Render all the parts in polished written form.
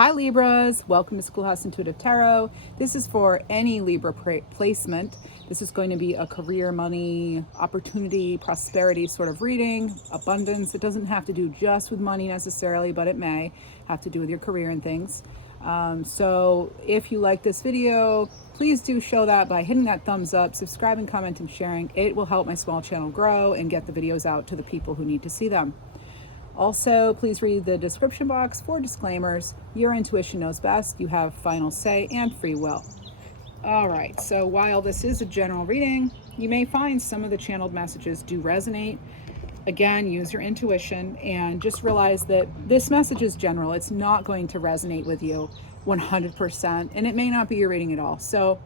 Hi Libras, welcome to Schoolhouse Intuitive Tarot. This is for any Libra placement. This is going to be a career, money, opportunity, prosperity sort of reading, abundance. It doesn't have to do just with money necessarily, but it may have to do with your career and things. So if you like this video, please do show that by hitting that thumbs up, subscribing, comment, and sharing. It will help my small channel grow and get the videos out to the people who need to see them. Also, please read the description box for disclaimers. Your intuition knows best. You have final say and free will. All right, so while this is a general reading, you may find some of the channeled messages do resonate. Again, use your intuition and just realize that this message is general. It's not going to resonate with you 100%, and it may not be your reading at all. So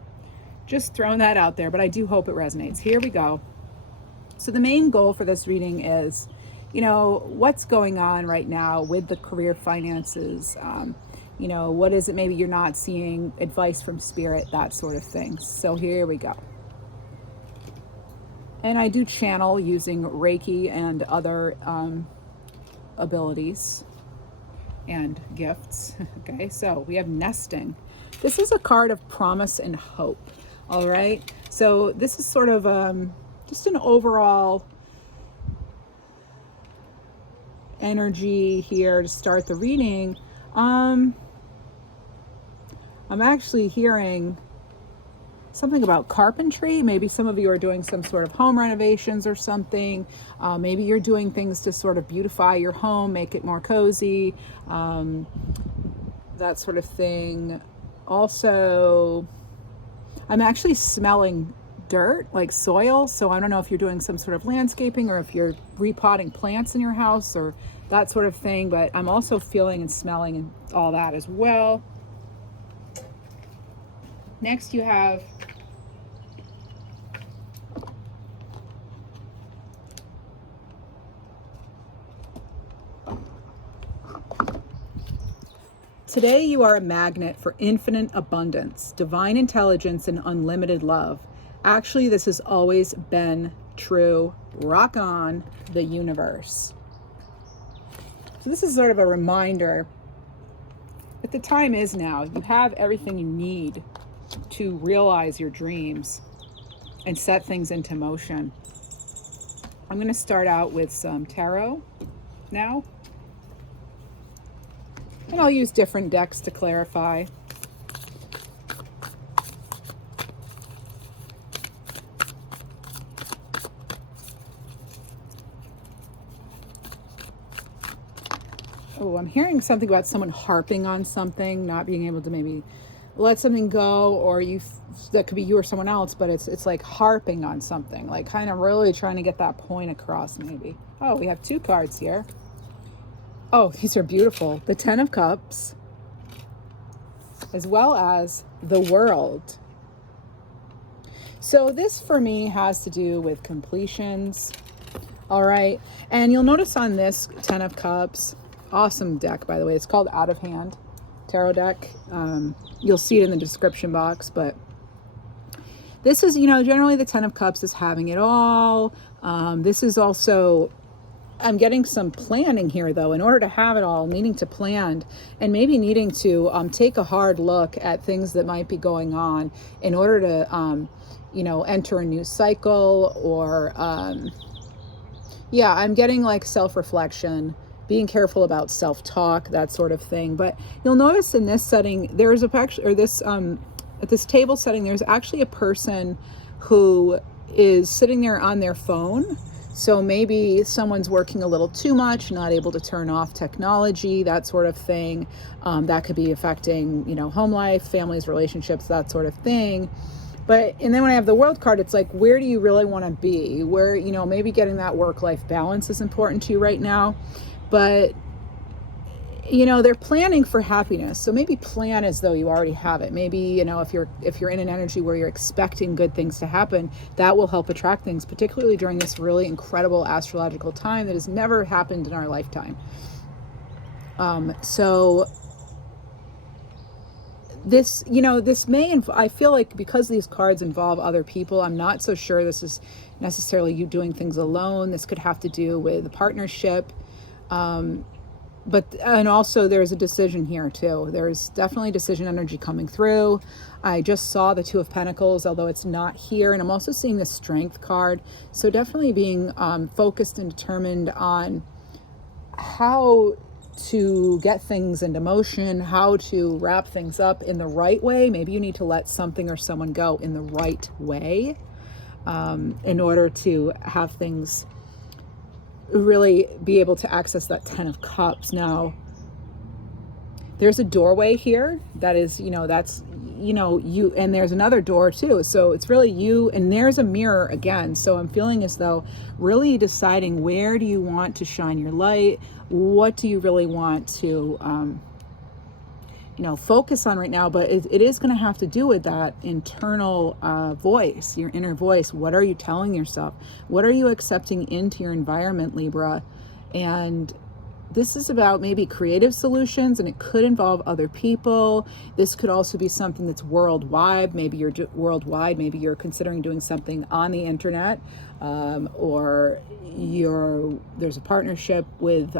just throwing that out there, but I do hope it resonates. Here we go. So the main goal for this reading is, what's going on right now with the career finances? What is it maybe you're not seeing, advice from spirit, that sort of thing. So here we go. And I do channel using Reiki and other abilities and gifts. Okay, so we have nesting. This is a card of promise and hope. All right, so this is sort of just an overall energy here to start the reading. I'm actually hearing something about carpentry. Maybe some of you are doing some sort of home renovations or something. Maybe you're doing things to sort of beautify your home, make it more cozy, that sort of thing. Also, I'm actually smelling dirt, like soil. So I don't know if you're doing some sort of landscaping or if you're repotting plants in your house or that sort of thing, but I'm also feeling and smelling and all that as well. Next you have today you are a magnet for infinite abundance, divine intelligence, and unlimited love. Actually, this has always been true. Rock on, the universe. So this is sort of a reminder that the time is now. You have everything you need to realize your dreams and set things into motion. I'm going to start out with some tarot now. And I'll use different decks to clarify. Oh, I'm hearing something about someone harping on something, not being able to maybe let something go, or that could be you or someone else, but it's like harping on something, like kind of really trying to get that point across maybe. Oh, we have two cards here. Oh, these are beautiful. The Ten of Cups, as well as the World. So this for me has to do with completions. All right. And you'll notice on this Ten of Cups, awesome deck, by the way. It's called Out of Hand Tarot deck. You'll see it in the description box, but this is, generally the Ten of Cups is having it all. This is also, I'm getting some planning here though, in order to have it all, needing to plan and maybe needing to take a hard look at things that might be going on in order to, enter a new cycle or, I'm getting like self-reflection, being careful about self-talk, that sort of thing. But you'll notice in this setting, there's at this table setting, there's actually a person who is sitting there on their phone. So maybe someone's working a little too much, not able to turn off technology, that sort of thing. That could be affecting, home life, families, relationships, that sort of thing. And then when I have the World card, it's like, where do you really want to be? Where, maybe getting that work-life balance is important to you right now. But, they're planning for happiness. So maybe plan as though you already have it. Maybe, if you're in an energy where you're expecting good things to happen, that will help attract things, particularly during this really incredible astrological time that has never happened in our lifetime. So this, this may, I feel like because these cards involve other people, I'm not so sure this is necessarily you doing things alone. This could have to do with a partnership. and also there's a decision here too. There's definitely decision energy coming through. I just saw the Two of Pentacles, although it's not here, and I'm also seeing the Strength card. So definitely being focused and determined on how to get things into motion, how to wrap things up in the right way. Maybe you need to let something or someone go in the right way in order to have things really be able to access that Ten of Cups. Now, there's a doorway here that is, that's, you, and there's another door too. So it's really you, and there's a mirror again. So I'm feeling as though really deciding, where do you want to shine your light? What do you really want to, focus on right now? But it is going to have to do with that internal voice, your inner voice. What are you telling yourself? What are you accepting into your environment, Libra? And this is about maybe creative solutions, and it could involve other people. This could also be something that's worldwide. Maybe you're worldwide. Maybe you're considering doing something on the internet, or there's a partnership with,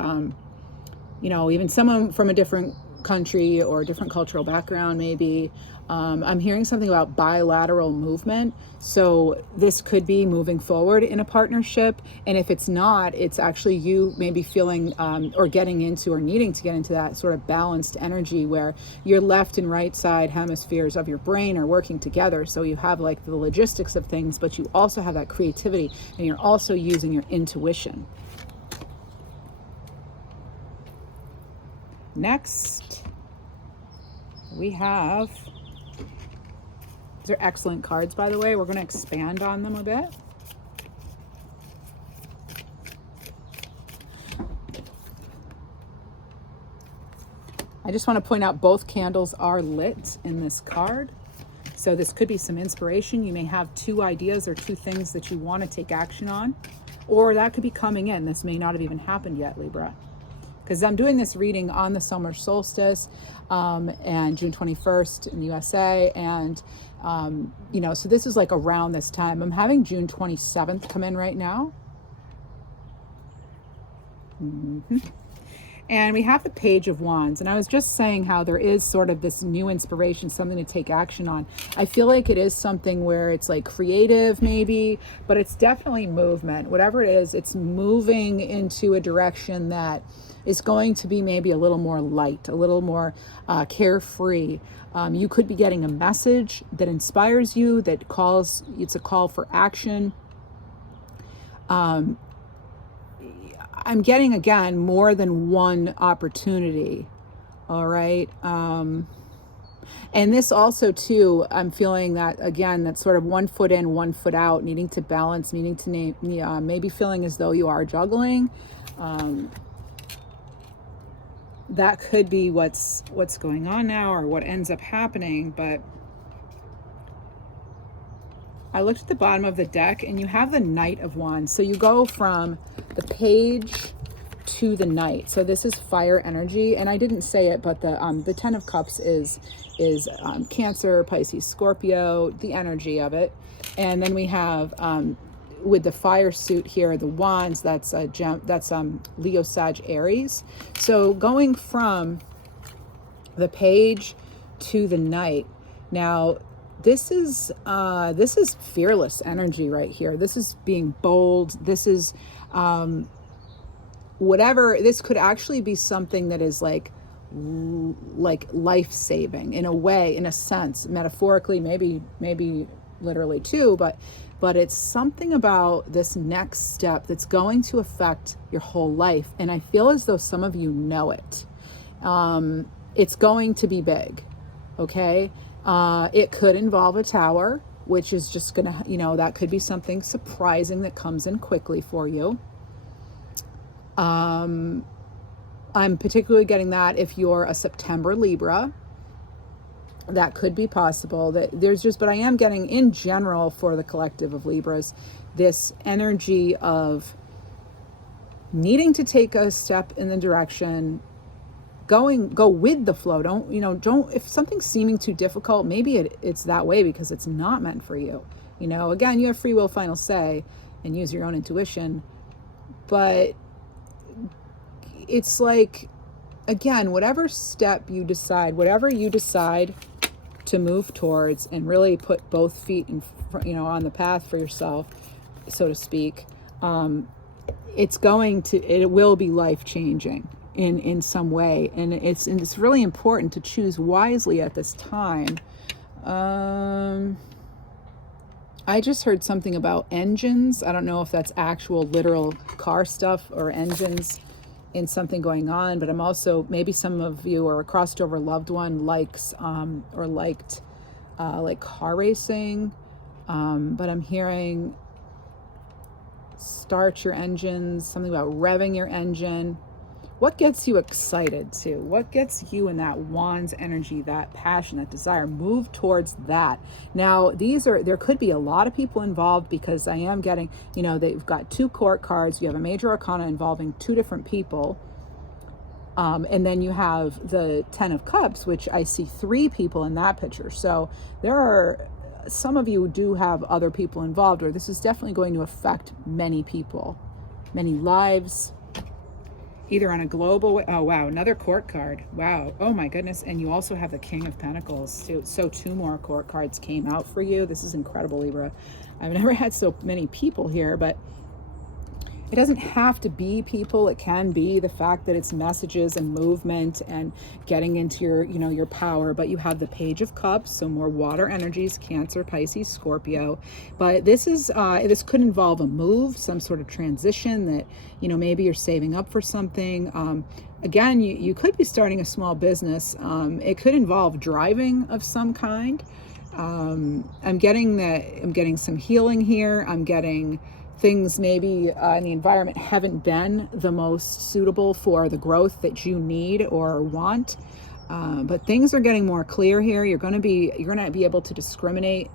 even someone from a different country or a different cultural background, maybe. I'm hearing something about bilateral movement. So this could be moving forward in a partnership. And if it's not, it's actually you maybe feeling or getting into or needing to get into that sort of balanced energy where your left and right side hemispheres of your brain are working together. So you have like the logistics of things, but you also have that creativity, and you're also using your intuition. Next, we have, these are excellent cards, by the way. We're going to expand on them a bit. I just want to point out both candles are lit in this card. So this could be some inspiration. You may have two ideas or two things that you want to take action on, or that could be coming in. This may not have even happened yet, Libra. Because I'm doing this reading on the Summer Solstice and June 21st in the USA. And, so this is like around this time. I'm having June 27th come in right now. And we have the Page of Wands. And I was just saying how there is sort of this new inspiration, something to take action on. I feel like it is something where it's like creative maybe, but it's definitely movement. Whatever it is, it's moving into a direction that is going to be maybe a little more light, a little more carefree. You could be getting a message that inspires you, that calls, it's a call for action. I'm getting, again, more than one opportunity. All right. And this also too, I'm feeling that, again, that's sort of 1 foot in, 1 foot out, needing to balance, needing to maybe feeling as though you are juggling. That could be what's going on now, or what ends up happening. But I looked at the bottom of the deck, and you have the Knight of Wands. So you go from the Page to the Knight. So this is fire energy, and I didn't say it, but the Ten of Cups is Cancer, Pisces, Scorpio, the energy of it. And then we have with the fire suit here, the Wands, that's Leo, Sag, Aries. So going from the Page to the Knight. Now, this is fearless energy right here. This is being bold. This is whatever. This could actually be something that is like life-saving in a way, in a sense, metaphorically, maybe literally too, but it's something about this next step that's going to affect your whole life. And I feel as though some of you know it. It's going to be big, okay? It could involve a tower, which is just gonna, that could be something surprising that comes in quickly for you. I'm particularly getting that if you're a September Libra. That could be possible. But I am getting in general for the collective of Libras, this energy of needing to take a step in the direction, go with the flow. Don't, if something's seeming too difficult, maybe it's that way because it's not meant for you. Again, you have free will, final say, and use your own intuition. But it's like again, whatever step you decide, whatever you decide to move towards and really put both feet in, on the path for yourself, so to speak, it will be life-changing in some way. And it's really important to choose wisely at this time. I just heard something about engines. I don't know if that's actual literal car stuff or engines in something going on, but I'm also, maybe some of you or a crossed over loved one likes or liked like car racing, but I'm hearing start your engines, something about revving your engine. What gets you excited too? What gets you in that Wands energy, that passion, that desire? Move towards that. Now, there could be a lot of people involved, because I am getting, they've got 2 court cards. You have a major arcana involving 2 different people. And then you have the 10 of Cups, which I see 3 people in that picture. So there are, some of you do have other people involved, or this is definitely going to affect many people, many lives, either on a global, oh wow, another court card, wow, oh my goodness. And you also have the King of Pentacles too. So 2 more court cards came out for you. This is incredible, Libra. I've never had so many people here, but it doesn't have to be people. It can be the fact that it's messages and movement and getting into your power. But you have the Page of Cups, so more water energies, Cancer, Pisces, Scorpio. But this could involve a move, some sort of transition that, maybe you're saving up for something. Again, you could be starting a small business. It could involve driving of some kind. I'm getting some healing here. I'm getting things maybe in the environment haven't been the most suitable for the growth that you need or want, but things are getting more clear here. You're going to be able to discriminate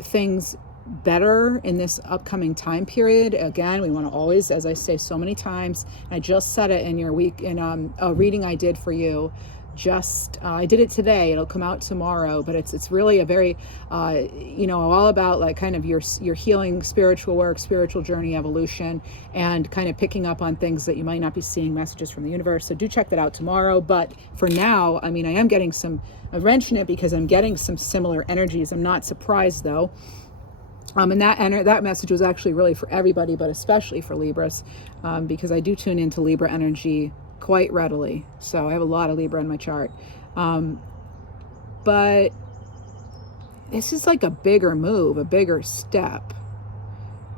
things better in this upcoming time period. Again, we want to always, as I say so many times, I just said it in your week in a reading I did for you. I did it today. It'll come out tomorrow, but it's really a very, all about like kind of your healing, spiritual work, spiritual journey, evolution, and kind of picking up on things that you might not be seeing, messages from the universe. So do check that out tomorrow. But for now, I am getting a wrench in it because I'm getting some similar energies. I'm not surprised though. And that message was actually really for everybody, but especially for Libras, because I do tune into Libra energy quite readily. So I have a lot of Libra in my chart. But this is like a bigger move, a bigger step.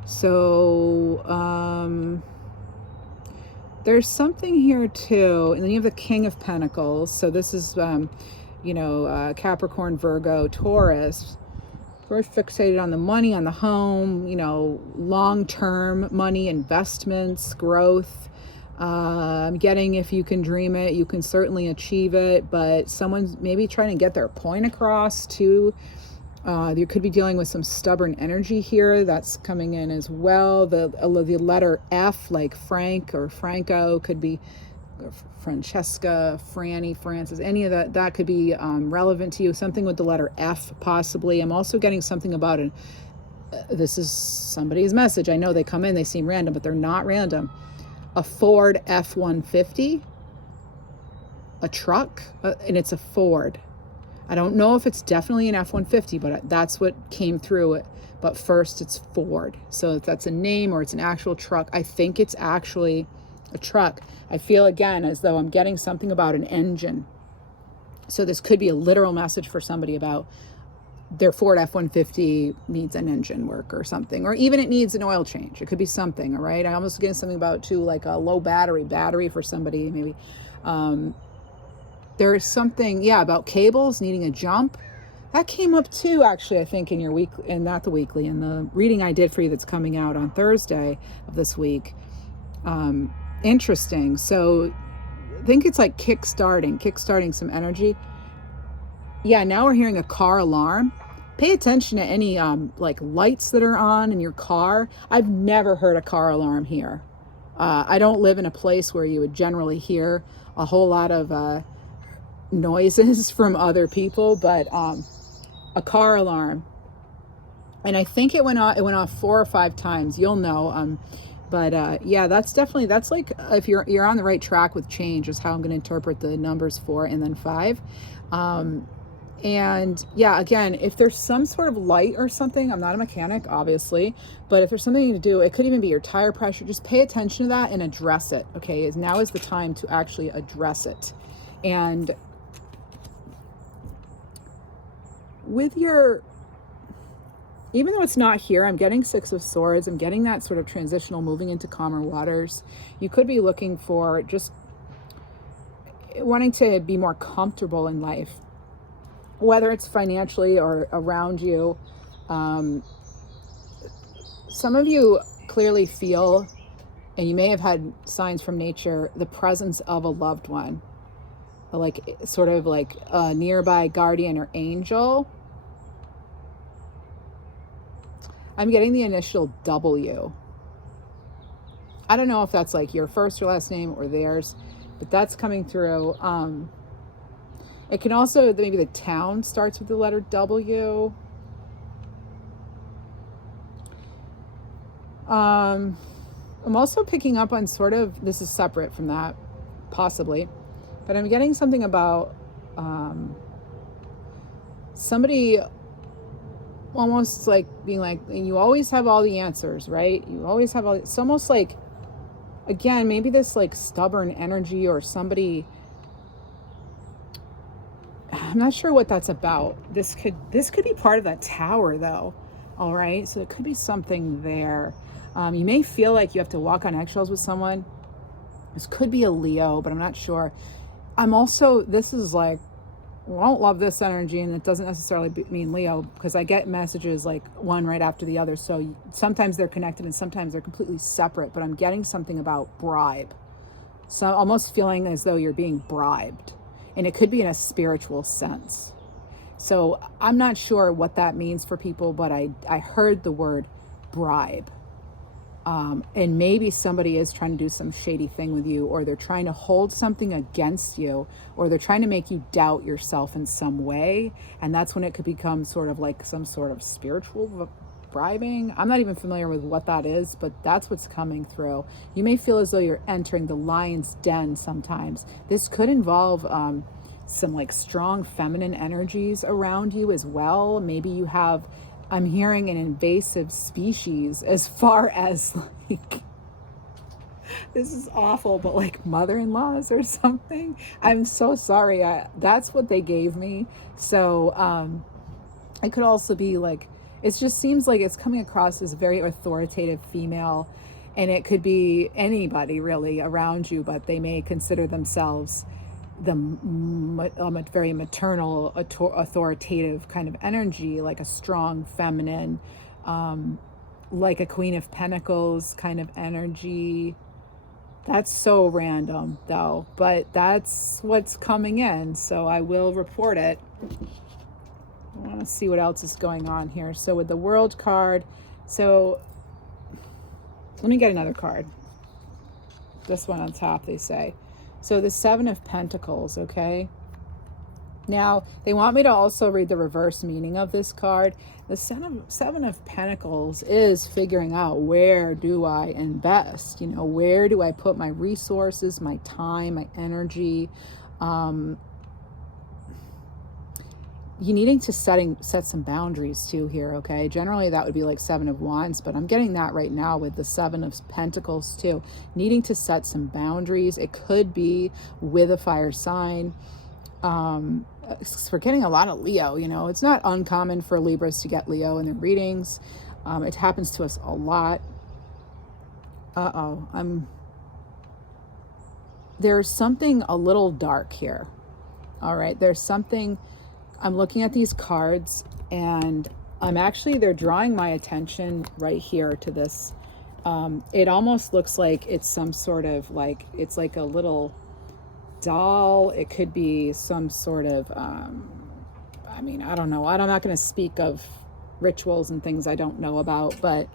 So there's something here too. And then you have the King of Pentacles. So this is, Capricorn, Virgo, Taurus. We're fixated on the money, on the home, long-term money, investments, growth. I'm getting, if you can dream it, you can certainly achieve it, but someone's maybe trying to get their point across too. You could be dealing with some stubborn energy here that's coming in as well. The letter F, like Frank or Franco, could be Francesca, Franny, Francis, any of that could be relevant to you. Something with the letter F possibly. I'm also getting something about it. This is somebody's message. I know they come in, they seem random, but they're not random. A Ford F-150, a truck, and it's a Ford. I don't know if it's definitely an F-150, but that's what came through it. But first it's Ford. So if that's a name or it's an actual truck, I think it's actually a truck. I feel again as though I'm getting something about an engine. So this could be a literal message for somebody about their Ford F-150 needs an engine work or something, or even it needs an oil change. It could be something, all right? I almost getting something about too, like a low battery for somebody maybe. There's something, about cables needing a jump. That came up too, actually, I think in your week, and not the weekly, in the reading I did for you that's coming out on Thursday of this week. Interesting. So I think it's like kickstarting some energy. Yeah, now we're hearing a car alarm. Pay attention to any like lights that are on in your car. I've never heard a car alarm here. I don't live in a place where you would generally hear a whole lot of noises from other people, but a car alarm. And I think it went off 4 or 5 times. You'll know. But yeah, that's like, if you're on the right track with change, is how I'm going to interpret the numbers 4 and then 5. And yeah, again, if there's some sort of light or something, I'm not a mechanic, obviously, but if there's something to do, it could even be your tire pressure. Just pay attention to that and address it. Okay, now is the time to actually address it. And with your, even though it's not here, I'm getting 6 of Swords. I'm getting that sort of transitional, moving into calmer waters. You could be looking for just wanting to be more comfortable in life, whether it's financially or around you. Some of you clearly feel, and you may have had signs from nature, the presence of a loved one, like sort of like a nearby guardian or angel. I'm getting the initial W. I don't know if that's like your first or last name or theirs, but that's coming through. It can also, maybe the town starts with the letter W. I'm also picking up on sort of, this is separate from that, possibly, but I'm getting something about somebody almost like being like, you always have all the answers, right? You always have all, it's almost like, again, maybe this like stubborn energy, or somebody, I'm not sure what that's about. This could be part of that tower though. All right, so it could be something there. You may feel like you have to walk on eggshells with someone. This could be a Leo, but I'm not sure. I'm also, this is like, I don't love this energy, and it doesn't necessarily mean Leo, because I get messages like one right after the other. So sometimes they're connected and sometimes they're completely separate, but I'm getting something about bribe. So almost feeling as though you're being bribed, and it could be in a spiritual sense. So I'm not sure what that means for people, but I heard the word bribe. And maybe somebody is trying to do some shady thing with you, or they're trying to hold something against you, or they're trying to make you doubt yourself in some way. And that's when it could become sort of like some sort of spiritual bribing. I'm not even familiar with what that is, but that's what's coming through. You may feel as though you're entering the lion's den sometimes. This could involve some like strong feminine energies around you as well. Maybe you have, I'm hearing an invasive species, as far as like, this is awful, but like mother-in-laws or something. I'm so sorry. That's what they gave me. So it could also be like, it just seems like it's coming across as very authoritative female, and it could be anybody really around you, but they may consider themselves the very maternal, authoritative kind of energy, like a strong feminine, like a Queen of Pentacles kind of energy. That's so random though, but that's what's coming in, so I will report it. I want to see what else is going on here. So with the World card, so let me get another card. This one on top, they say. So the 7 of Pentacles, okay? Now, they want me to also read the reverse meaning of this card. The 7 of Pentacles is figuring out, where do I invest? You know, where do I put my resources, my time, my energy? You needing to set some boundaries too here, okay? Generally, that would be like 7 of Wands, but I'm getting that right now with the 7 of Pentacles too. Needing to set some boundaries. It could be with a fire sign. We're getting a lot of Leo, you know. It's not uncommon for Libras to get Leo in their readings. It happens to us a lot. There's something a little dark here. All right, there's something. I'm looking at these cards, and they're drawing my attention right here to this. It almost looks like it's some sort of like, it's like a little doll. It could be some sort of, I mean, I don't know. I'm not going to speak of rituals and things I don't know about, but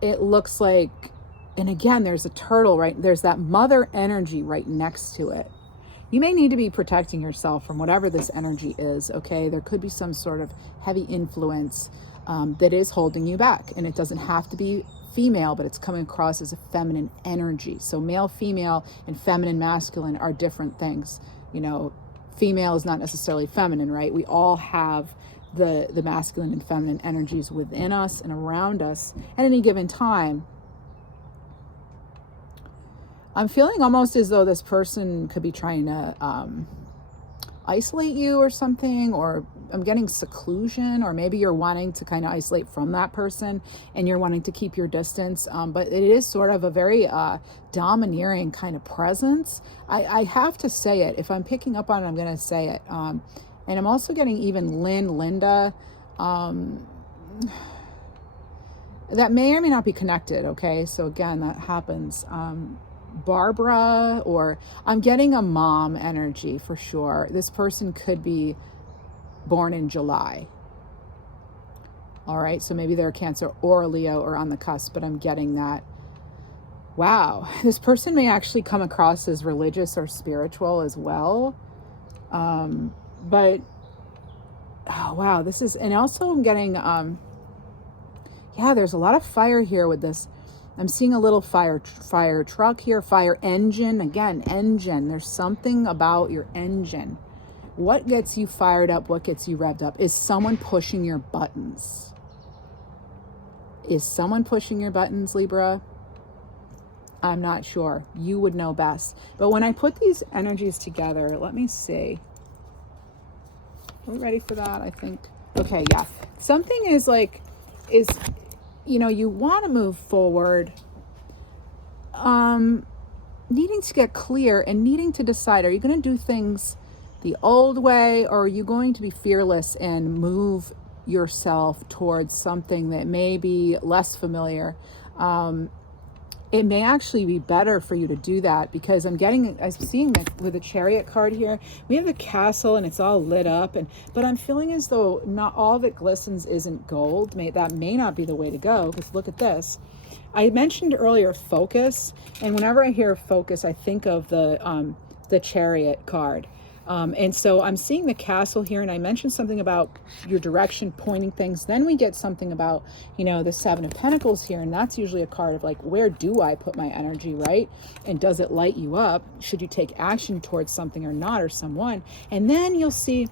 it looks like, and again, there's a turtle, right? There's that mother energy right next to it. You may need to be protecting yourself from whatever this energy is, okay? There could be some sort of heavy influence that is holding you back, and it doesn't have to be female, but it's coming across as a feminine energy. So male, female, and feminine, masculine are different things. You know, female is not necessarily feminine, right? We all have the masculine and feminine energies within us and around us at any given time. I'm feeling almost as though this person could be trying to isolate you or something, or I'm getting seclusion, or maybe you're wanting to kind of isolate from that person and you're wanting to keep your distance. But it is sort of a very domineering kind of presence. I have to say it. If I'm picking up on it, I'm going to say it. And I'm also getting even Linda. That may or may not be connected. Okay. So again, that happens. Barbara, or I'm getting a mom energy for sure. This person could be born in July. All right, so maybe they're Cancer or Leo or on the cusp, but I'm getting that. Wow, this person may actually come across as religious or spiritual as well. But oh wow, this is, and also I'm getting yeah, there's a lot of fire here with this. I'm seeing a little fire truck here, fire engine. Again, engine. There's something about your engine. What gets you fired up? What gets you revved up? Is someone pushing your buttons? Is someone pushing your buttons, Libra? I'm not sure. You would know best. But when I put these energies together, let me see. Are we ready for that? I think. Okay, yeah. Something is like, you know, you want to move forward, needing to get clear and needing to decide, are you going to do things the old way, or are you going to be fearless and move yourself towards something that may be less familiar? It may actually be better for you to do that, because I'm seeing that with the Chariot card here, we have the castle and it's all lit up, but I'm feeling as though not all that glistens isn't gold. That may not be the way to go, because look at this. I mentioned earlier focus, and whenever I hear focus, I think of the Chariot card. And so I'm seeing the castle here, and I mentioned something about your direction, pointing things. Then we get something about, you know, the Seven of Pentacles here, and that's usually a card of like, where do I put my energy, right? And does it light you up? Should you take action towards something or not, or someone? And then you'll see,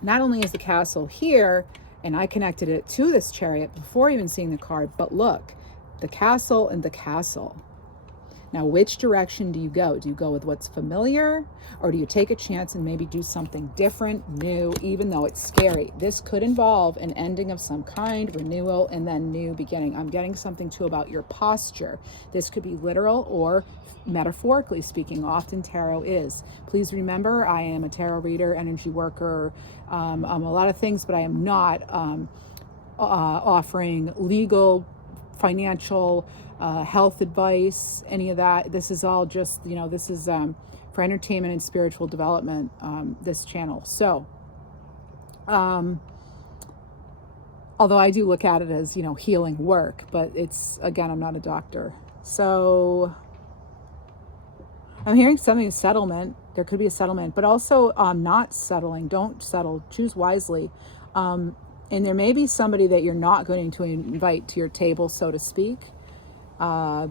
not only is the castle here, and I connected it to this Chariot before even seeing the card, but look, the castle and the castle. Now, which direction do you go? Do you go with what's familiar, or do you take a chance and maybe do something different, new, even though it's scary? This could involve an ending of some kind, renewal, and then new beginning. I'm getting something too about your posture. This could be literal or metaphorically speaking. Often tarot is. Please remember, I am a tarot reader, energy worker, I'm a lot of things, but I am not offering legal, financial, health advice, any of that. This is all just, you know, this is for entertainment and spiritual development, this channel. So, although I do look at it as, you know, healing work, but it's, again, I'm not a doctor. So I'm hearing something, settlement. There could be a settlement, but also not settling. Don't settle. Choose wisely. And there may be somebody that you're not going to invite to your table, so to speak.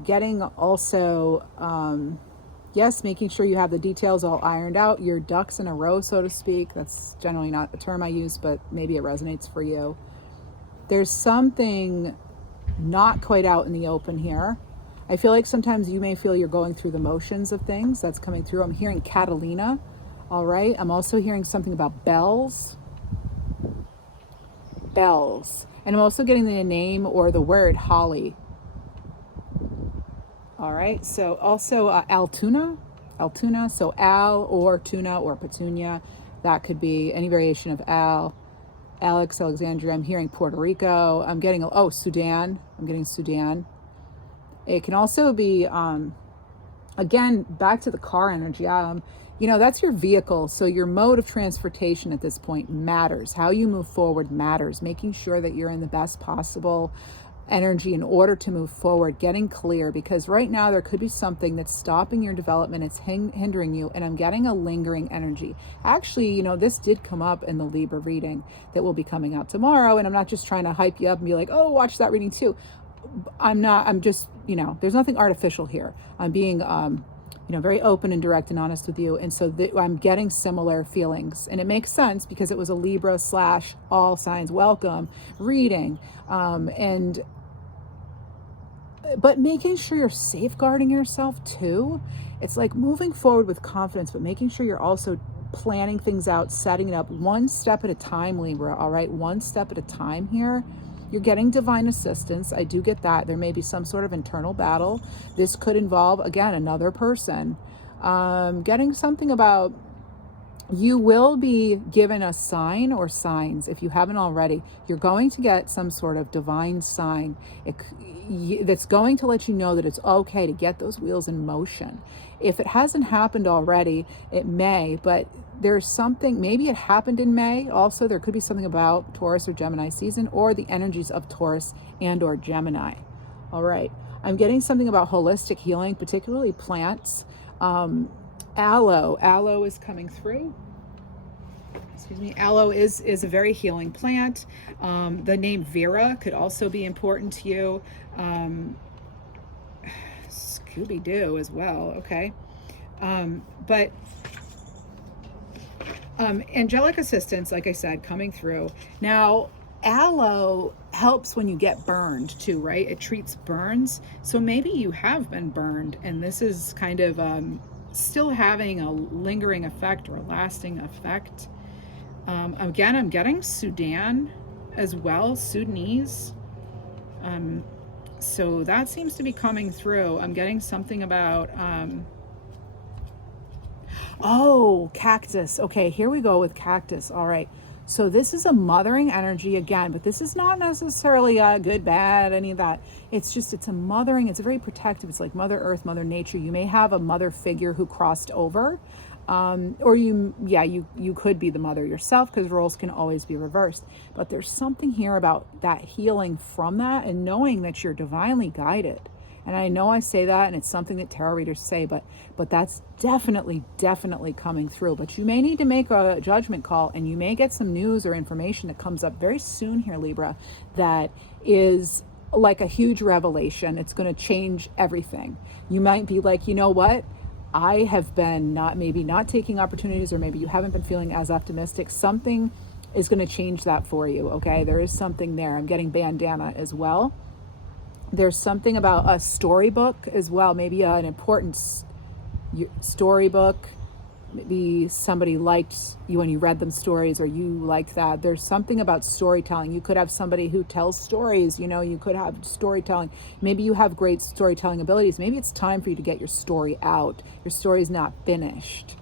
Getting also, yes, making sure you have the details all ironed out, your ducks in a row, so to speak. That's generally not the term I use, but maybe it resonates for you. There's something not quite out in the open here. I feel like sometimes you may feel you're going through the motions of things. That's coming through. I'm hearing Catalina. All right. I'm also hearing something about bells. Bells. And I'm also getting the name or the word holly. All right. So also Altoona. So Al or Tuna or Petunia. That could be any variation of Al. Alex, Alexandria. I'm hearing Puerto Rico. I'm getting, Sudan. I'm getting Sudan. It can also be, again, back to the car energy. You know, that's your vehicle. So your mode of transportation at this point matters. How you move forward matters. Making sure that you're in the best possible energy in order to move forward, getting clear, because right now there could be something that's stopping your development. It's hindering you. And I'm getting a lingering energy. Actually, you know, this did come up in the Libra reading that will be coming out tomorrow. And I'm not just trying to hype you up and be like, oh, watch that reading too. I'm just, there's nothing artificial here. I'm being, very open and direct and honest with you. And so I'm getting similar feelings, and it makes sense because it was a Libra / all signs welcome reading. But making sure you're safeguarding yourself too. It's like moving forward with confidence, but making sure you're also planning things out, setting it up one step at a time, Libra. All right, one step at a time here. You're getting divine assistance. I do get that. There may be some sort of internal battle. This could involve, again, another person. Getting something about, you will be given a sign or signs. If you haven't already, you're going to get some sort of divine sign that's going to let you know that it's okay to get those wheels in motion. If it hasn't happened already, it may, but there's something, maybe it happened in May. Also, there could be something about Taurus or Gemini season, or the energies of Taurus and or Gemini. All right. I'm getting something about holistic healing, particularly plants. Aloe is coming through. Excuse me. Aloe is a very healing plant. The name Vera could also be important to you. Scooby-Doo as well. Okay. But angelic assistance, like I said, coming through. Now, aloe helps when you get burned too, right? It treats burns. So maybe you have been burned, and this is kind of still having a lingering effect or a lasting effect. Again, I'm getting Sudan as well, Sudanese. So that seems to be coming through. I'm getting something about, oh, cactus. Okay, here we go with cactus. All right. So this is a mothering energy again, but this is not necessarily a good, bad, any of that. It's just, it's a mothering, it's very protective. It's like Mother Earth, Mother Nature. You may have a mother figure who crossed over, or you could be the mother yourself, because roles can always be reversed. But there's something here about that healing from that, and knowing that you're divinely guided. And I know I say that, and it's something that tarot readers say, but that's definitely coming through. But you may need to make a judgment call, and you may get some news or information that comes up very soon here, Libra, that is like a huge revelation. It's going to change everything. You might be like, you know what? I have been not taking opportunities, or maybe you haven't been feeling as optimistic. Something is going to change that for you, okay? There is something there. I'm getting bandana as well. There's something about a storybook as well, maybe an important storybook. Maybe somebody liked you when you read them stories, or you liked that. There's something about storytelling. You could have somebody who tells stories, you could have storytelling. Maybe you have great storytelling abilities. Maybe it's time for you to get your story out. Your story's not finished.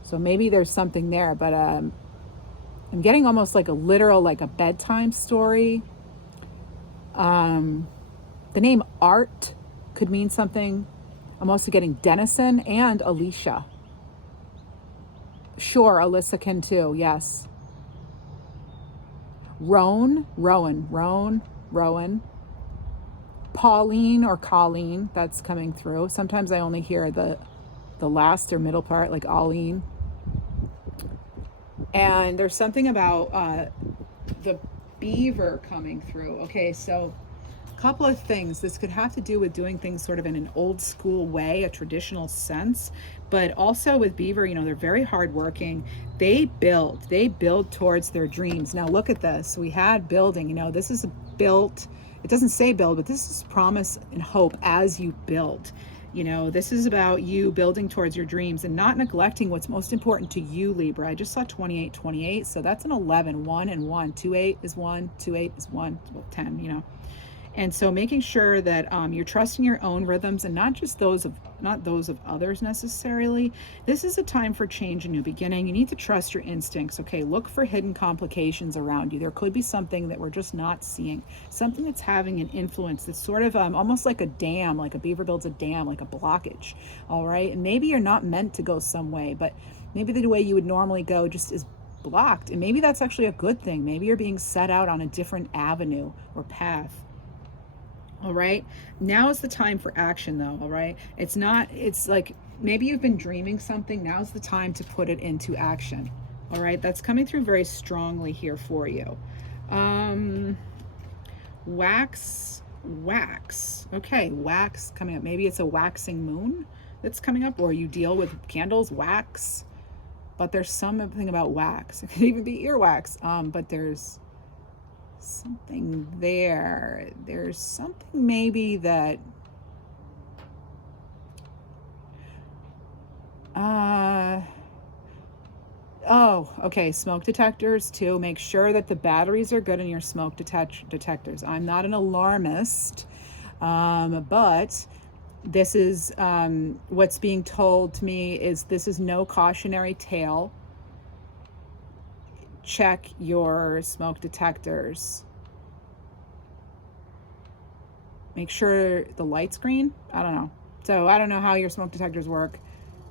So maybe there's something there, but I'm getting almost like a literal, like a bedtime story. The name Art could mean something. I'm also getting Denison and Alicia. Sure, Alyssa can too, yes. Rowan. Pauline or Colleen, that's coming through. Sometimes I only hear the last or middle part, like Aline. And there's something about the beaver coming through. Okay, so a couple of things. This could have to do with doing things sort of in an old school way, a traditional sense, but also with beaver, they're very hardworking. They build towards their dreams. Now look at this. We had building, this is built. It doesn't say build, but this is promise and hope as you build. This is about you building towards your dreams and not neglecting what's most important to you, Libra. I just saw 28, so that's an 11, 1 and 1. 2-8 is 1, 2-8 is 1, well, 10, And so making sure that you're trusting your own rhythms, and not those of others necessarily. This is a time for change and new beginning. You need to trust your instincts. Okay, look for hidden complications around you. There could be something that we're just not seeing, something that's having an influence that's sort of almost like a dam, like a beaver builds a dam, like a blockage. All right, and maybe you're not meant to go some way, but maybe the way you would normally go just is blocked, and maybe that's actually a good thing. Maybe you're being set out on a different avenue or path. All right, now is the time for action though. All right, it's like maybe you've been dreaming something. Now's the time to put it into action. All right, that's coming through very strongly here for you. Wax wax. Okay, wax coming up. Maybe it's a waxing moon that's coming up, or you deal with candles, wax. But there's something about wax. It could even be earwax. But there's something there. There's something maybe that oh, okay, smoke detectors too. Make sure that the batteries are good in your smoke detectors. I'm not an alarmist, but this is what's being told to me is this is no cautionary tale. Check your smoke detectors. Make sure the light's green. I don't know. So I don't know how your smoke detectors work.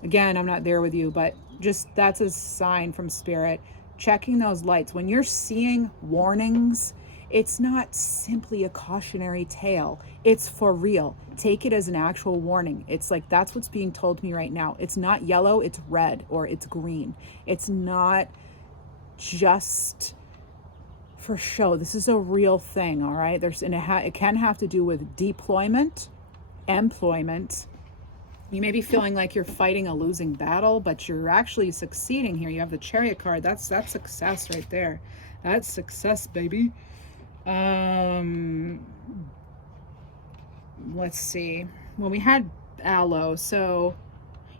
Again, I'm not there with you, but just that's a sign from spirit. Checking those lights. When you're seeing warnings, it's not simply a cautionary tale. It's for real. Take it as an actual warning. It's like that's what's being told to me right now. It's not yellow, it's red or it's green. It's not just for show. This is a real thing, all right? It can have to do with deployment, employment. You may be feeling like you're fighting a losing battle, but you're actually succeeding here. You have the Chariot card. That's success right there. That's success, baby. Let's see. Well, we had aloe. So,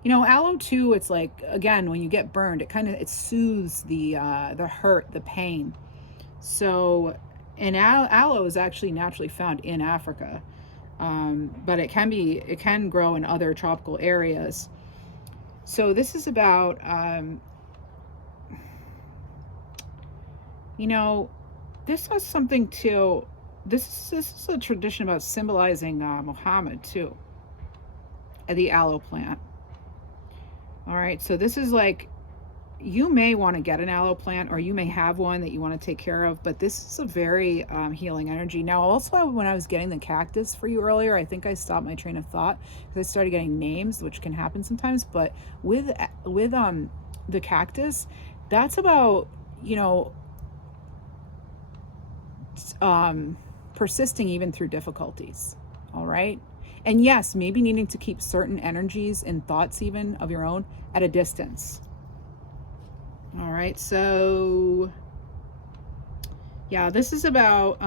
aloe too, it's like, again, when you get burned, it soothes the hurt, the pain. So, and aloe is actually naturally found in Africa. But it can grow in other tropical areas. So this is about, this has something to, this is a tradition about symbolizing Muhammad too, the aloe plant. All right, so this is like, you may want to get an aloe plant, or you may have one that you want to take care of, but this is a very healing energy. Now, also, when I was getting the cactus for you earlier, I think I stopped my train of thought because I started getting names, which can happen sometimes. But with the cactus, that's about, persisting even through difficulties. All right. And yes, maybe needing to keep certain energies and thoughts even of your own at a distance. All right, so yeah, this is about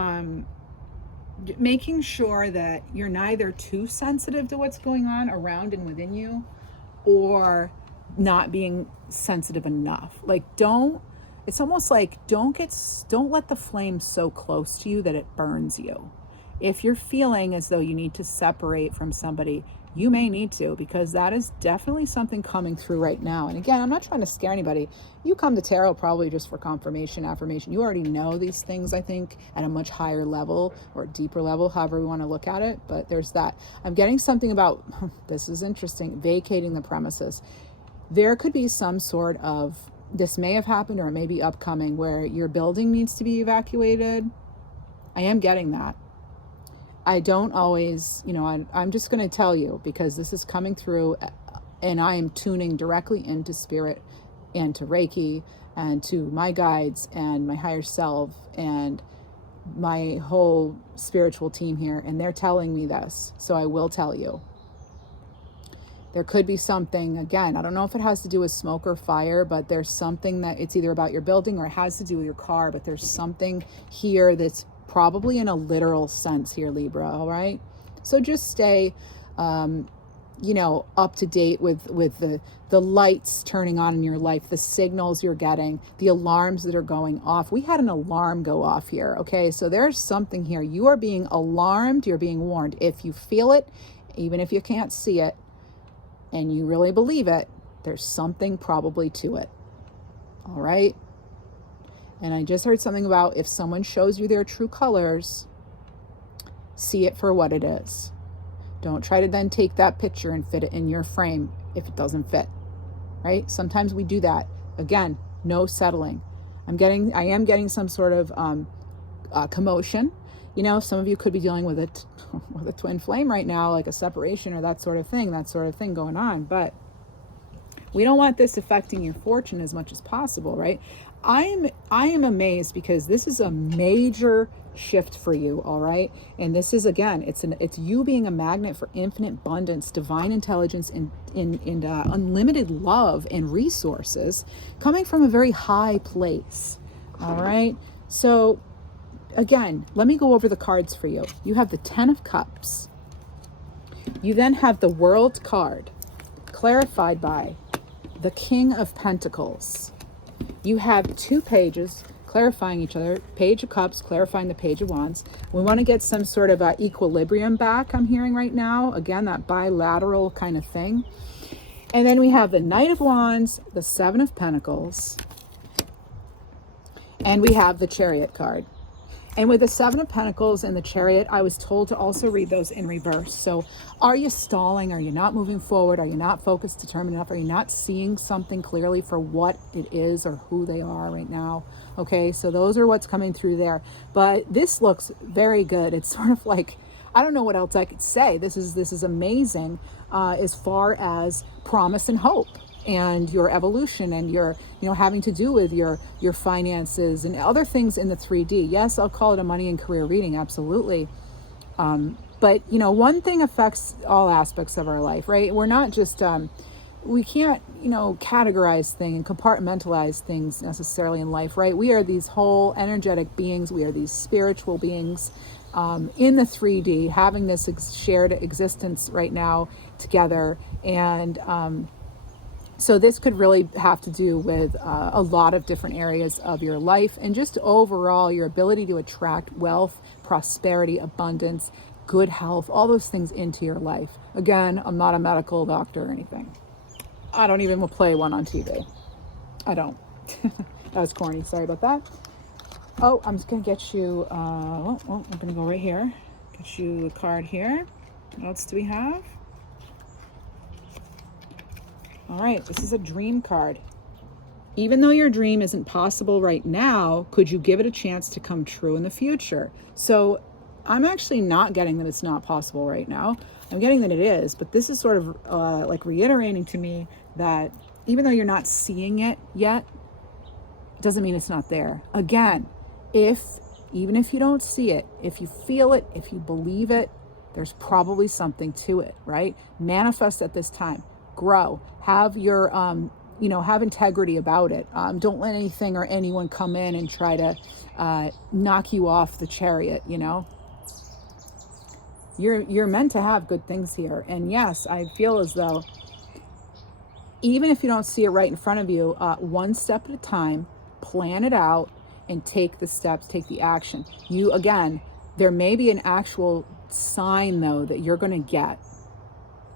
making sure that you're neither too sensitive to what's going on around and within you, or not being sensitive enough. Like, it's almost like don't let the flame so close to you that it burns you. If you're feeling as though you need to separate from somebody, you may need to, because that is definitely something coming through right now. And again, I'm not trying to scare anybody. You come to tarot probably just for confirmation, affirmation. You already know these things, I think, at a much higher level or deeper level, however we want to look at it. But there's that. I'm getting something about, this is interesting, vacating the premises. There could be some sort of, this may have happened or it may be upcoming, where your building needs to be evacuated. I am getting that. I don't always, I'm just going to tell you, because this is coming through and I am tuning directly into spirit and to Reiki and to my guides and my higher self and my whole spiritual team here. And they're telling me this. So I will tell you. There could be something, again, I don't know if it has to do with smoke or fire, but there's something that it's either about your building or it has to do with your car, but there's something here that's probably in a literal sense here, Libra, all right? So just stay, up to date with the lights turning on in your life, the signals you're getting, the alarms that are going off. We had an alarm go off here, okay? So there's something here. You are being alarmed, you're being warned. If you feel it, even if you can't see it, and you really believe it, there's something probably to it, all right? And I just heard something about if someone shows you their true colors, see it for what it is. Don't try to then take that picture and fit it in your frame if it doesn't fit, right? Sometimes we do that. Again, no settling. I am getting some sort of commotion. Some of you could be dealing with with a twin flame right now, like a separation or that sort of thing going on. But We don't want this affecting your fortune as much as possible, right? I am amazed because this is a major shift for you, all right? And this is, again, it's you being a magnet for infinite abundance, divine intelligence, and unlimited love and resources coming from a very high place, all right? So again, let me go over the cards for you. You have the Ten of Cups. You then have the World card, clarified by the King of Pentacles. You have two pages clarifying each other. Page of Cups clarifying the Page of Wands. We want to get some sort of equilibrium back, I'm hearing right now. Again, that bilateral kind of thing. And then we have the Knight of Wands, the Seven of Pentacles, and we have the Chariot card. And with the Seven of Pentacles and the Chariot, I was told to also read those in reverse. So are you stalling? Are you not moving forward? Are you not focused, determined enough? Are you not seeing something clearly for what it is or who they are right now? Okay, so those are what's coming through there. But this looks very good. It's sort of like, I don't know what else I could say. This is amazing as far as promise and hope, and your evolution, and your, having to do with your finances and other things in the 3D. Yes, I'll call it a money and career reading, absolutely. But one thing affects all aspects of our life, right? We're not just we can't categorize things and compartmentalize things necessarily in life, right? We are these whole energetic beings. We are these spiritual beings in the 3D, having this shared existence right now together. And so this could really have to do with a lot of different areas of your life, and just overall your ability to attract wealth, prosperity, abundance, good health, all those things into your life. Again, I'm not a medical doctor or anything. I don't even play one on TV. I don't. That was corny. Sorry about that. Oh, I'm just going to get you, I'm going to go right here. Get you a card here. What else do we have? All right, this is a dream card. Even though your dream isn't possible right now, could you give it a chance to come true in the future? So I'm actually not getting that it's not possible right now. I'm getting that it is, but this is sort of like reiterating to me that even though you're not seeing it yet, it doesn't mean it's not there. Again, even if you don't see it, if you feel it, if you believe it, there's probably something to it, right? Manifest at this time. Grow, have your, have integrity about it. Don't let anything or anyone come in and try to knock you off the chariot. You're meant to have good things here. And yes, I feel as though even if you don't see it right in front of you, one step at a time, plan it out and take the steps, take the action. There may be an actual sign though that you're going to get.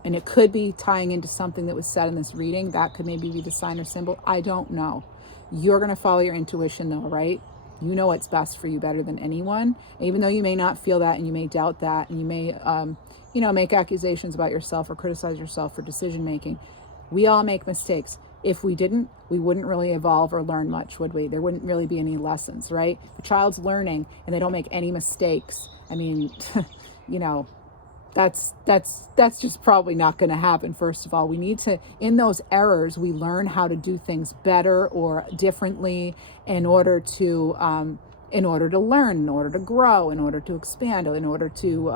And it could be tying into something that was said in this reading. That could maybe be the sign or symbol. I don't know. You're going to follow your intuition though, right? You know what's best for you better than anyone. Even though you may not feel that, and you may doubt that, and you may, make accusations about yourself or criticize yourself for decision making. We all make mistakes. If we didn't, we wouldn't really evolve or learn much, would we? There wouldn't really be any lessons, right? The child's learning and they don't make any mistakes. I mean, that's just probably not going to happen. First of all, we need to, in those errors, we learn how to do things better or differently in order to learn, in order to grow, in order to expand, in order to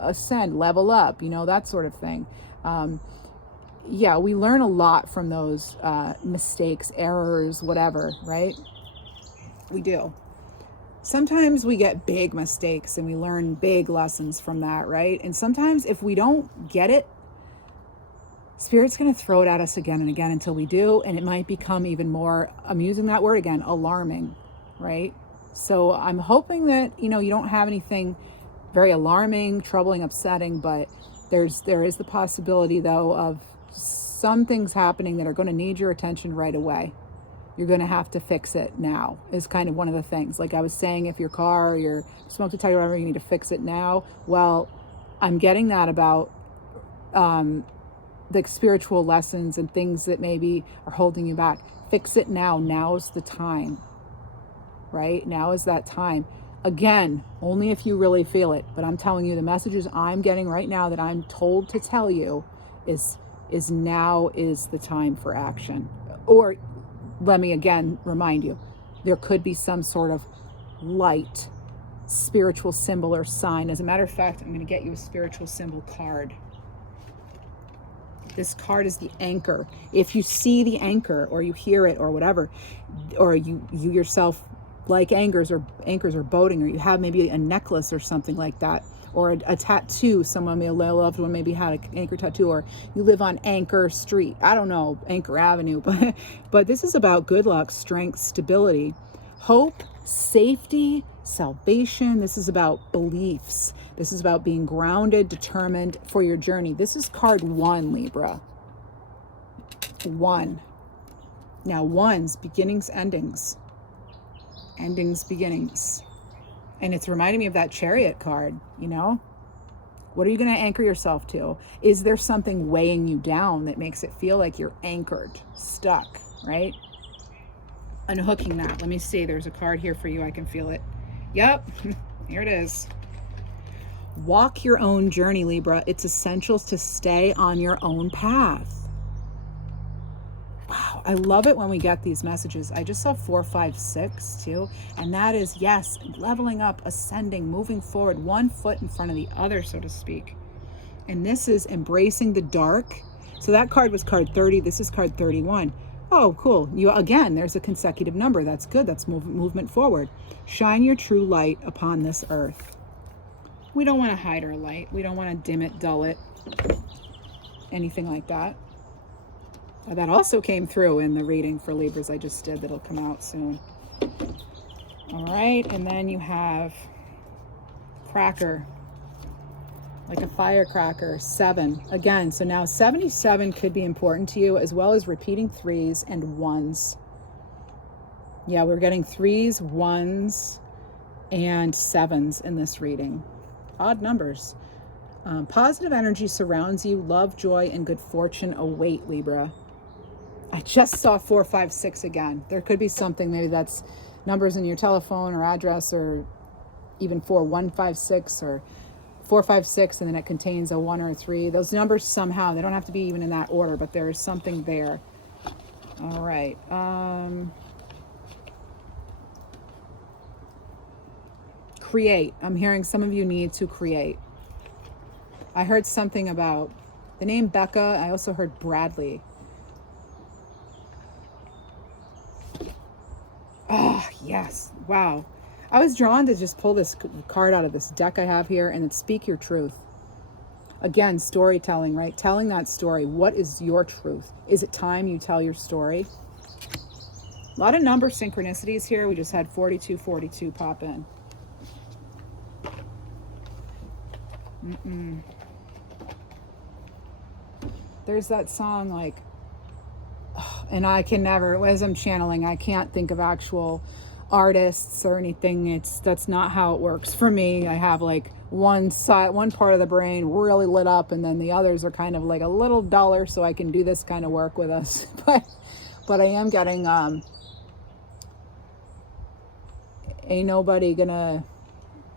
ascend, level up, that sort of thing. We learn a lot from those mistakes, errors, whatever, right? We do. Sometimes we get big mistakes and we learn big lessons from that, right? And sometimes if we don't get it, Spirit's going to throw it at us again and again until we do. And it might become even more, I'm using that word again, alarming, right? So I'm hoping that, you don't have anything very alarming, troubling, upsetting, but there is the possibility though of some things happening that are going to need your attention right away. You're going to have to fix it now is kind of one of the things. Like I was saying, if your car or your smoke detector, whatever, you need to fix it now. Well, I'm getting that about the spiritual lessons and things that maybe are holding you back. Fix it now. Now's the time, right? Now is that time. Again, only if you really feel it. But I'm telling you, the messages I'm getting right now that I'm told to tell you is is now is the time for action. Or let me again remind you, there could be some sort of light spiritual symbol or sign. As a matter of fact, I'm going to get you a spiritual symbol card. This card is the anchor. If you see the anchor or you hear it or whatever, or you yourself like anchors or boating, or you have maybe a necklace or something like that, or a tattoo, someone, a loved one maybe had an anchor tattoo, or you live on Anchor Street, I don't know, Anchor Avenue, but this is about good luck, strength, stability, hope, safety, salvation. This is about beliefs. This is about being grounded, determined for your journey. This is card 1, Libra. 1. Now, ones, beginnings, endings. Endings, beginnings. And it's reminding me of that Chariot card, you know? What are you going to anchor yourself to? Is there something weighing you down that makes it feel like you're anchored, stuck, right? Unhooking that. Let me see. There's a card here for you. I can feel it. Yep. Here it is. Walk your own journey, Libra. It's essential to stay on your own path. Wow. I love it when we get these messages. I just saw 4, 5, 6 too. And that is, yes, leveling up, ascending, moving forward, one foot in front of the other, so to speak. And this is embracing the dark. So that card was card 30. This is card 31. Oh, cool. You again, there's a consecutive number. That's good. That's movement forward. Shine your true light upon this earth. We don't want to hide our light. We don't want to dim it, dull it, anything like that. That also came through in the reading for Libras I just did. That'll come out soon. All right. And then you have cracker, like a firecracker, 7. Again, so now 77 could be important to you, as well as repeating 3s and 1s. Yeah, we're getting 3s, 1s, and 7s in this reading. Odd numbers. Positive energy surrounds you. Love, joy, and good fortune await, Libra. I just saw 4, 5, 6 again. There could be something, maybe that's numbers in your telephone or address, or even 4, 1, 5, 6, or 4, 5, 6, and then it contains a 1 or a 3. Those numbers somehow, they don't have to be even in that order, but there is something there. All right. Create. I'm hearing some of you need to create. I heard something about the name Becca. I also heard Bradley. Oh, yes. Wow. I was drawn to just pull this card out of this deck I have here, and it's speak your truth. Again, storytelling, right? Telling that story. What is your truth? Is it time you tell your story? A lot of number synchronicities here. We just had 4242 pop in. There's that song, like, and I can never, as I'm channeling, I can't think of actual artists or anything. That's not how it works for me. I have like one part of the brain really lit up, and then the others are kind of like a little duller, so I can do this kind of work with us. But I am getting ain't nobody gonna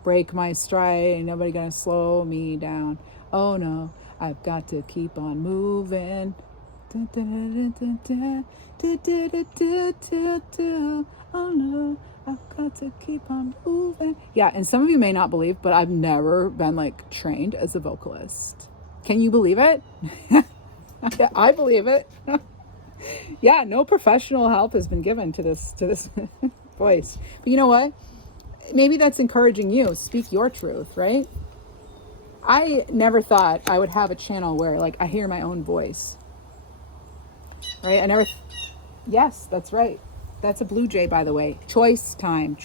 break my stride, ain't nobody gonna slow me down. Oh no, I've got to keep on moving. Oh no, I've got to keep on moving. Yeah, and some of you may not believe, but I've never been like trained as a vocalist. Can you believe it? Yeah, I believe it. Yeah, no professional help has been given to this voice. But you know what? Maybe that's encouraging you. Speak your truth, right? I never thought I would have a channel where like I hear my own voice. Right? Yes, that's right. That's a blue jay, by the way. Choice time.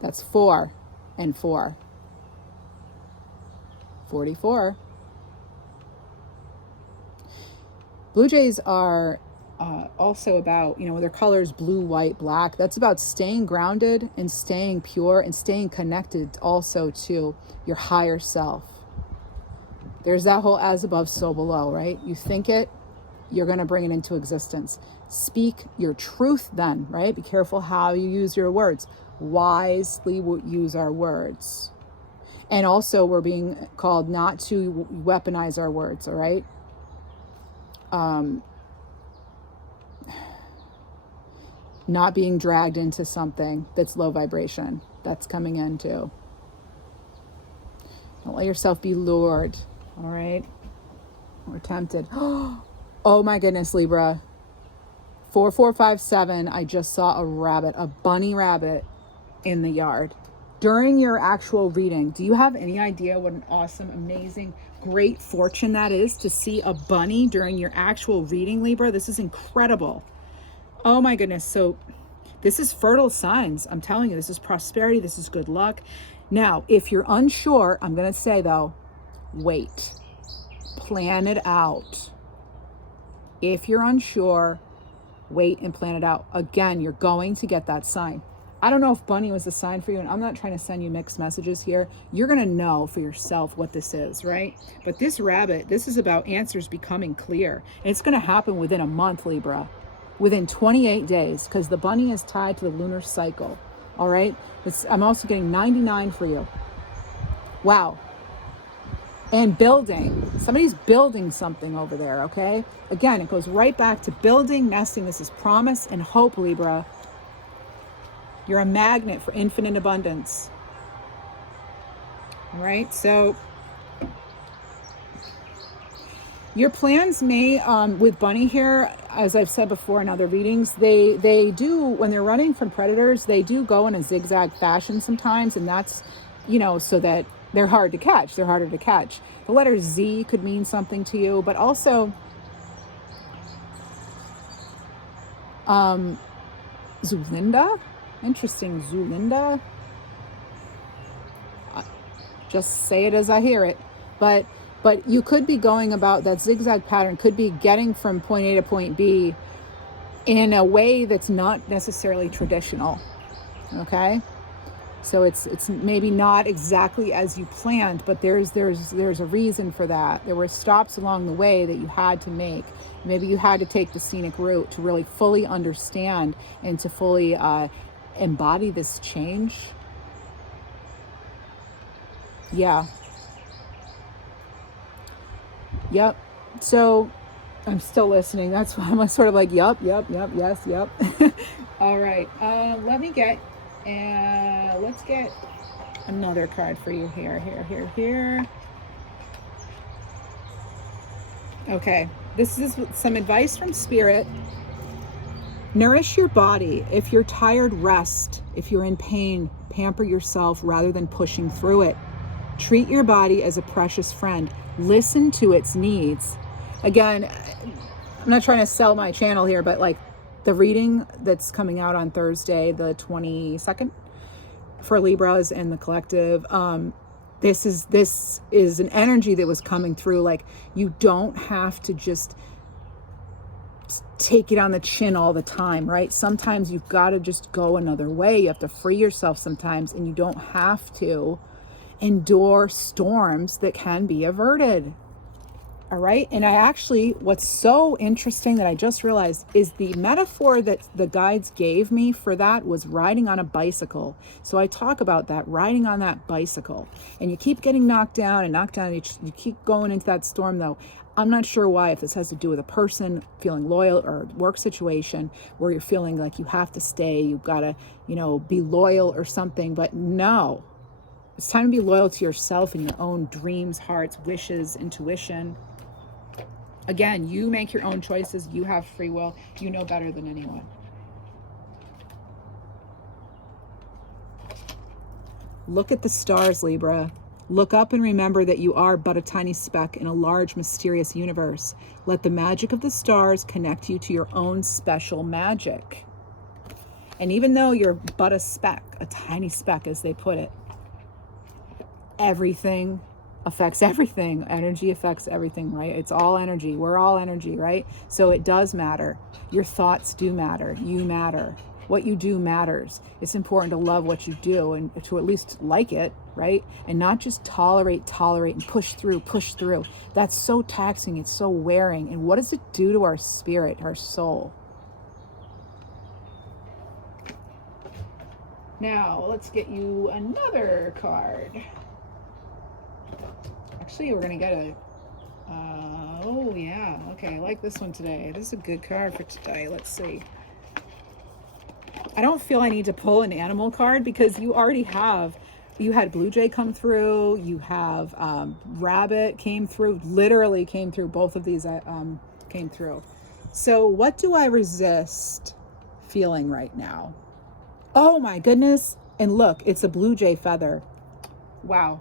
That's 4 and 4. 44. Blue jays are also about, their colors, blue, white, black. That's about staying grounded and staying pure and staying connected also to your higher self. There's that whole as above, so below, right? You think it, you're going to bring it into existence. Speak your truth then, right? Be careful how you use your words. Wisely use our words. And also we're being called not to weaponize our words, all right? Not being dragged into something that's low vibration. That's coming in too. Don't let yourself be lured, all right? Or tempted. Oh my goodness, Libra. 4457, I just saw a rabbit, a bunny rabbit in the yard. During your actual reading, do you have any idea what an awesome, amazing, great fortune that is to see a bunny during your actual reading, Libra? This is incredible. Oh my goodness. So this is fertile signs. I'm telling you, this is prosperity. This is good luck. Now, if you're unsure, I'm going to say though, wait, plan it out. If you're unsure, wait and plan it out. Again, you're going to get that sign. I don't know if bunny was the sign for you, and I'm not trying to send you mixed messages here. You're going to know for yourself what this is, right? But this rabbit, this is about answers becoming clear. It's going to happen within a month, Libra, within 28 days, because the bunny is tied to the lunar cycle, all right? I'm also getting 99 for you. Wow. And building. Somebody's building something over there, okay? Again, it goes right back to building, nesting. This is promise and hope, Libra. You're a magnet for infinite abundance. All right, so your plans may, with Bunny here, as I've said before in other readings, they do, when they're running from predators, they do go in a zigzag fashion sometimes, and that's, so that they're hard to catch. They're harder to catch. The letter Z could mean something to you, but also Zulinda. Interesting, Zulinda. Just say it as I hear it. But you could be going about that zigzag pattern, could be getting from point A to point B in a way that's not necessarily traditional. Okay? So it's maybe not exactly as you planned, but there's a reason for that. There were stops along the way that you had to make. Maybe you had to take the scenic route to really fully understand and to fully embody this change. Yeah. Yep. So I'm still listening. That's why I'm sort of like, yep, yes, yep. All right. Let's get another card for you here. Okay. This is some advice from Spirit. Nourish your body. If you're tired, rest. If you're in pain, pamper yourself rather than pushing through it. Treat your body as a precious friend. Listen to its needs. Again, I'm not trying to sell my channel here, but like the reading that's coming out on Thursday, the 22nd, for Libras and the collective, this is an energy that was coming through. Like, you don't have to just take it on the chin all the time, right? Sometimes you've got to just go another way. You have to free yourself sometimes, and you don't have to endure storms that can be averted. All right. And what's so interesting that I just realized is the metaphor that the guides gave me for that was riding on a bicycle. So I talk about that, riding on that bicycle, and you keep getting knocked down. You keep going into that storm though. I'm not sure why, if this has to do with a person feeling loyal or a work situation where you're feeling like you have to stay, you've got to, be loyal or something, but no. It's time to be loyal to yourself and your own dreams, hearts, wishes, intuition. Again, you make your own choices. You have free will. You know better than anyone. Look at the stars, Libra. Look up and remember that you are but a tiny speck in a large, mysterious universe. Let the magic of the stars connect you to your own special magic. And even though you're but a speck, a tiny speck as they put it, everything affects everything. Energy affects everything, right? It's all energy. We're all energy, right? So it does matter. Your thoughts do matter. You matter. What you do matters. It's important to love what you do and to at least like it, right? And not just tolerate and push through. That's so taxing. It's so wearing. And what does it do to our spirit, our soul? Now, let's get you another card. Actually, we're going to get a... oh, yeah. Okay, I like this one today. This is a good card for today. Let's see. I don't feel I need to pull an animal card because you already have... You had blue jay come through. You have rabbit came through. Literally came through. Both of these came through. So what do I resist feeling right now? Oh, my goodness. And look, it's a blue jay feather. Wow.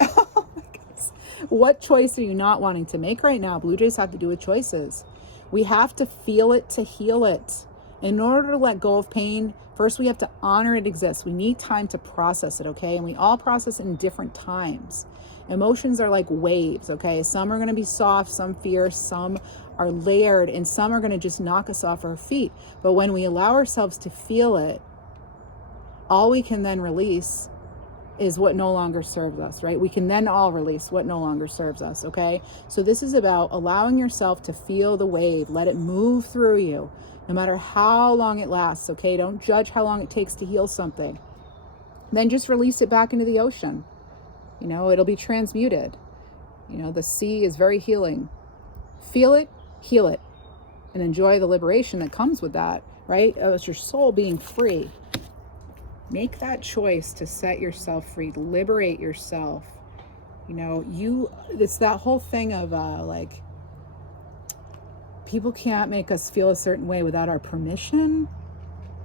Oh my goodness. What choice are you not wanting to make right now? Blue jays have to do with choices. We have to feel it to heal it. In order to let go of pain, first we have to honor it exists. We need time to process it, okay? And we all process it in different times. Emotions are like waves, okay? Some are going to be soft, some fierce, some are layered, and some are going to just knock us off our feet. But when we allow ourselves to feel it, all we can then release is what no longer serves us, right? We can then all release what no longer serves us, okay? So this is about allowing yourself to feel the wave. Let it move through you, no matter how long it lasts, okay? Don't judge how long it takes to heal something. Then just release it back into the ocean. You know, it'll be transmuted. You know, the sea is very healing. Feel it, heal it, and enjoy the liberation that comes with that, right? It's your soul being free. Make that choice to set yourself free, to liberate yourself. You know, it's that whole thing of like, people can't make us feel a certain way without our permission.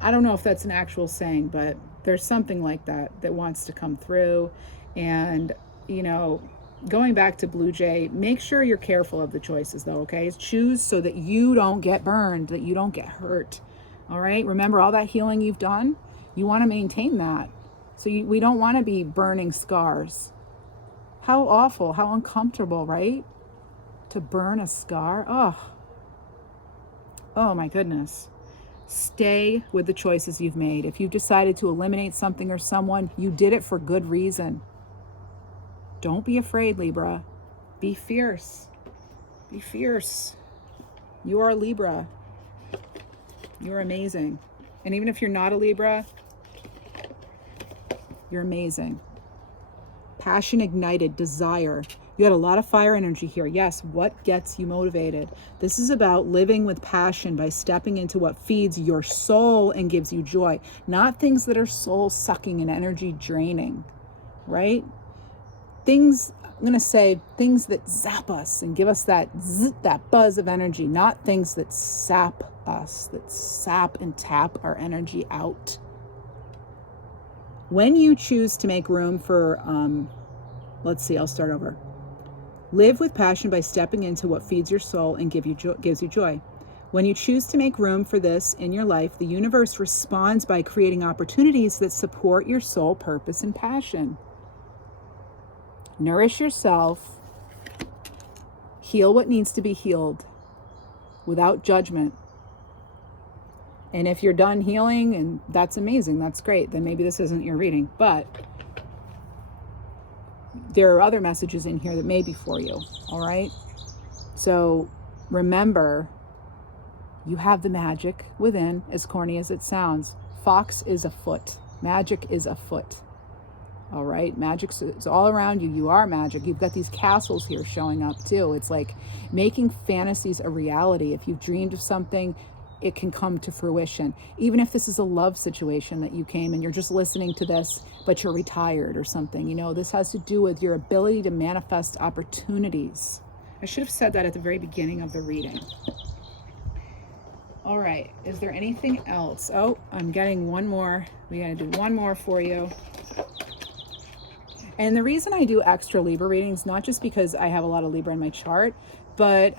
I don't know if that's an actual saying, but there's something like that wants to come through. And, you know, going back to blue jay, make sure you're careful of the choices though, okay? Choose so that you don't get burned, that you don't get hurt. All right? Remember all that healing you've done? You want to maintain that. So we don't want to be burning scars. How awful, how uncomfortable, right? To burn a scar. Oh my goodness. Stay with the choices you've made. If you've decided to eliminate something or someone, you did it for good reason. Don't be afraid, Libra. Be fierce. Be fierce. You are a Libra. You're amazing. And even if you're not a Libra, you're amazing. Passion ignited, desire. You had a lot of fire energy here. Yes, what gets you motivated? This is about living with passion by stepping into what feeds your soul and gives you joy. Not things that are soul sucking and energy draining, right? Things, I'm going to say things that zap us and give us that zzz, that buzz of energy, not things that sap us, that sap and tap our energy out. When you choose to make room for, let's see, I'll start over. Live with passion by stepping into what feeds your soul and gives you joy. When you choose to make room for this in your life, the universe responds by creating opportunities that support your soul purpose and passion. Nourish yourself. Heal what needs to be healed without judgment. And if you're done healing, and that's amazing, that's great, then maybe this isn't your reading. But there are other messages in here that may be for you, all right? So remember, you have the magic within, as corny as it sounds. Fox is afoot. Magic is afoot. All right? Magic is all around you. You are magic. You've got these castles here showing up too. It's like making fantasies a reality. If you've dreamed of something, it can come to fruition. Even if this is a love situation that you came and you're just listening to this, but you're retired or something, you know, this has to do with your ability to manifest opportunities. I should have said that at the very beginning of the reading. All right, is there anything else? Oh, I'm getting one more. We gotta do one more for you. And the reason I do extra Libra readings, not just because I have a lot of Libra in my chart, but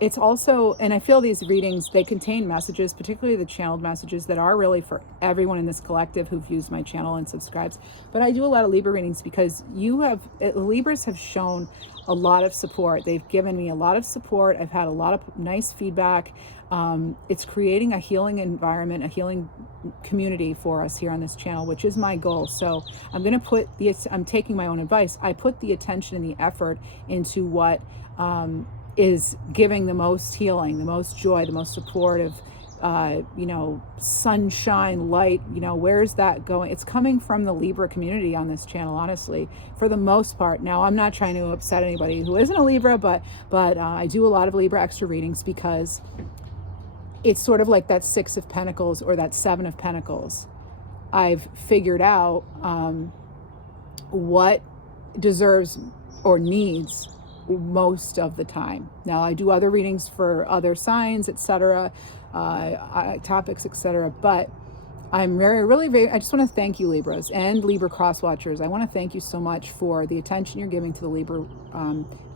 it's also, and I feel these readings, they contain messages, particularly the channeled messages that are really for everyone in this collective who views my channel and subscribes. But I do a lot of Libra readings because Libras have shown a lot of support. They've given me a lot of support. I've had a lot of nice feedback. It's creating a healing environment, a healing community for us here on this channel, which is my goal. So I'm taking my own advice. I put the attention and the effort into what is giving the most healing, the most joy, the most supportive you know, sunshine, light, you know, where's that going? It's coming from the Libra community on this channel, honestly, for the most part. Now, I'm not trying to upset anybody who isn't a Libra, but I do a lot of Libra extra readings because it's sort of like that Six of Pentacles or that Seven of Pentacles. I've figured out what deserves or needs most of the time. Now, I do other readings for other signs, etc., topics, etc., but I'm really, I just want to thank you, Libras and Libra cross watchers. I want to thank you so much for the attention you're giving to the Libra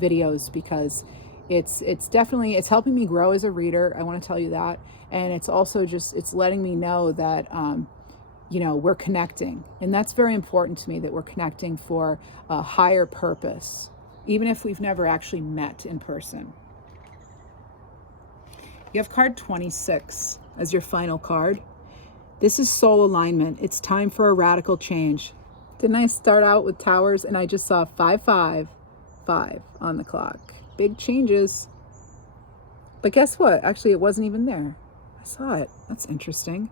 videos, because it's definitely, it's helping me grow as a reader. I want to tell you that. And it's also just, it's letting me know that, you know, we're connecting. And that's very important to me, that we're connecting for a higher purpose, even if we've never actually met in person. You have card 26 as your final card. This is soul alignment. It's time for a radical change. Didn't I start out with towers and I just saw 555 on the clock? Big changes. But guess what? Actually, it wasn't even there. I saw it. That's interesting.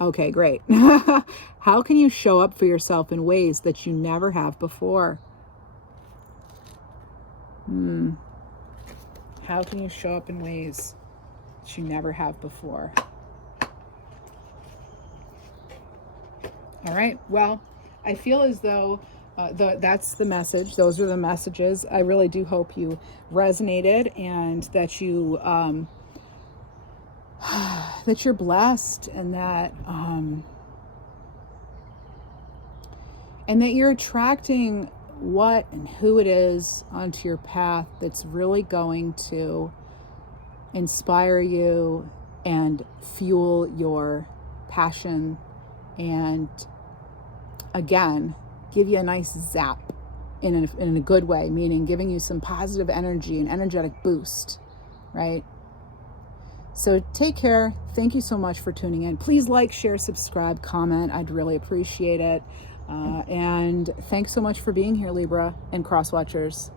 Okay, great. How can you show up for yourself in ways that you never have before? How can you show up in ways that you never have before? All right. Well, I feel as though that's the message. Those are the messages. I really do hope you resonated, and that you that you're blessed, and that you're attracting what and who it is onto your path that's really going to inspire you and fuel your passion, and again, give you a nice zap in a good way, meaning giving you some positive energy, an energetic boost, right? So take care. Thank you so much for tuning in. Please like, share, subscribe, comment. I'd really appreciate it. And thanks so much for being here, Libra and cross watchers.